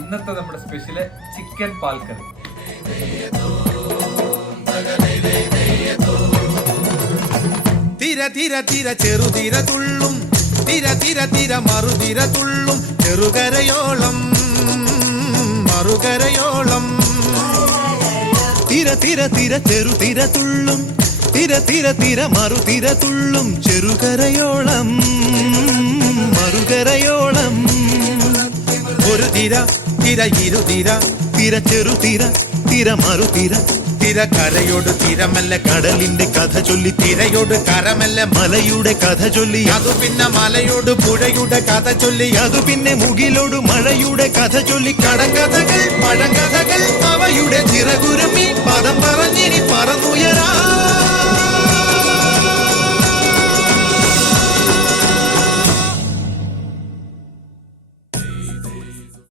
ഇന്നത്തെ നമ്മുടെ special chicken പാൽക്കറി. തിര തിര തിര ചെറുതിര തുള്ളും, തിര തിര തിര മറുതിര തുള്ളും, ചെറുകരയോളം മറുകരയോളം. തിര തിര തിര ചെറുതിര തുള്ളും, തിര തിര തിര മറുതിര തുള്ളും, ചെറുകരയോളം മറുകരയോളം. ഒരു തിര തിര ഇരുതിര, തിര ചെറുതിര തിര മറുതിര, തിര കരയോട് തിരമല്ല കടലിന്റെ കഥ ചൊല്ലി, തിരയോട് കരമല്ല മലയുടെ കഥ ചൊല്ലി, അതു പിന്നെ മലയോട് പുഴയുടെ കഥ ചൊല്ലി, അതു പിന്നെ മുകിലോട് മഴയുടെ കഥ ചൊല്ലി. കടങ്കഥകൾ പഴങ്കഥകൾ അവയുടെ ചിറകുരുമി പദം പറഞ്ഞിനി പറന്നുയരാ.